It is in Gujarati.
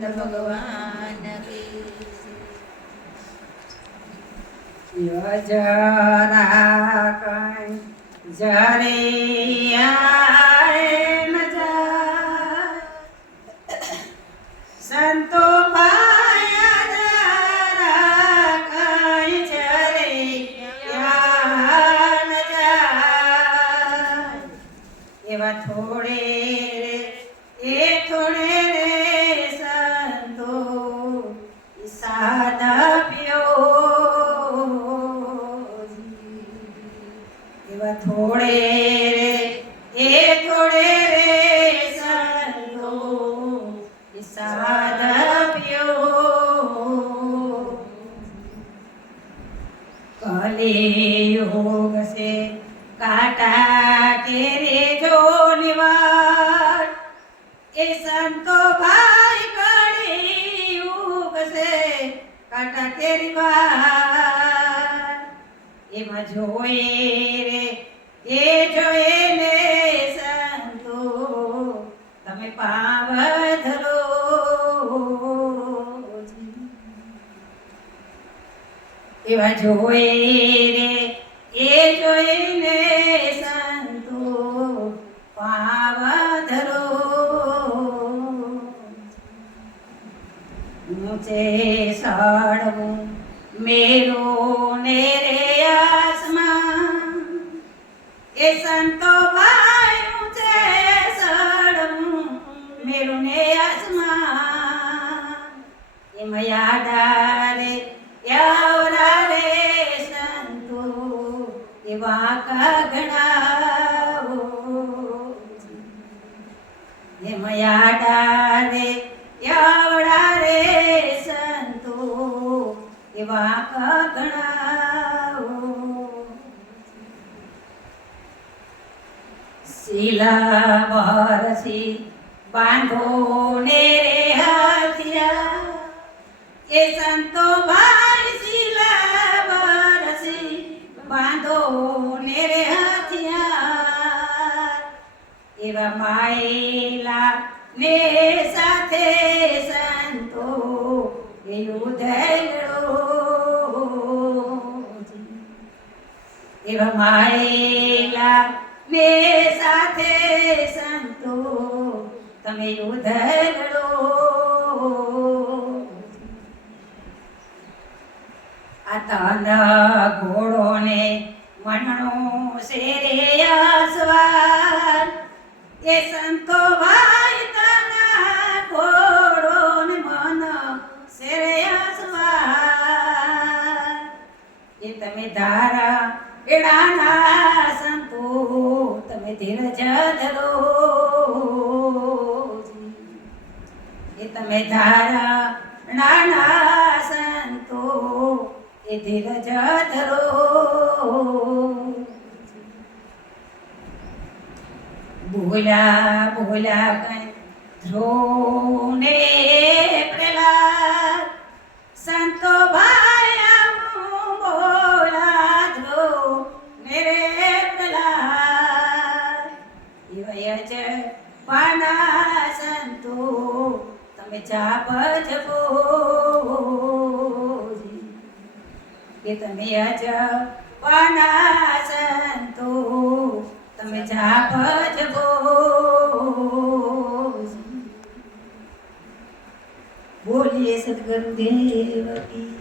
ભગવાન કી યોજના કઈ જરે જાય. સંતો એવા થોડે થોડે રે, એ થોડે રે સંતો સાધ પ્યો કલિયુગ સે કાટા કેરે જો નિવાર, એ સંતો ભાઈ કલિયુગ સે કાટા કે વાર. એમાં જોયે રે, એ જોયે ને સંતો તમે પાવ ધરો એવા જોયે રે, એ જોઈને સંતો પાવ ધરો ઊંચે સડવું મેરું ને રે આસમાન. એ સંતો ભાઈ ઊંચે સડવું મેરું ને આસમાન. એમ યાડા રે યાવરા રે સંતો. એવા કગણાઓ શીલા બરસી બાંધો ને રે હાથિયા એ સંતો ભાઈ શીલા બરસી બાંધો ને રે હાથિયા એવા માયેલા ને સાથે સંતો એ યુધેલો એવા માયેલા ને સાથે સંતો, તમે ઉધરડો આ તન ઘોડો ને મણનો શેરે આસવાર એ સંતો ભાઈ તના ઘોડો ને મન શેરે આસવાર એ તમે ધારા એડાના સંતો તમે ધીરજ ધરો એ તમે ધારા નાના સંતો એ ધીરજ ધરો બોલ્યા બોલ્યા કઈ ધ્રોને પ્રહલાદ સંતો ભાઈ પાના સંતો, તમે જાપ જપો કે તમે અજપાના સંતો, તમે જાપ જપો બોલીએ સદગુરુદેવ કી.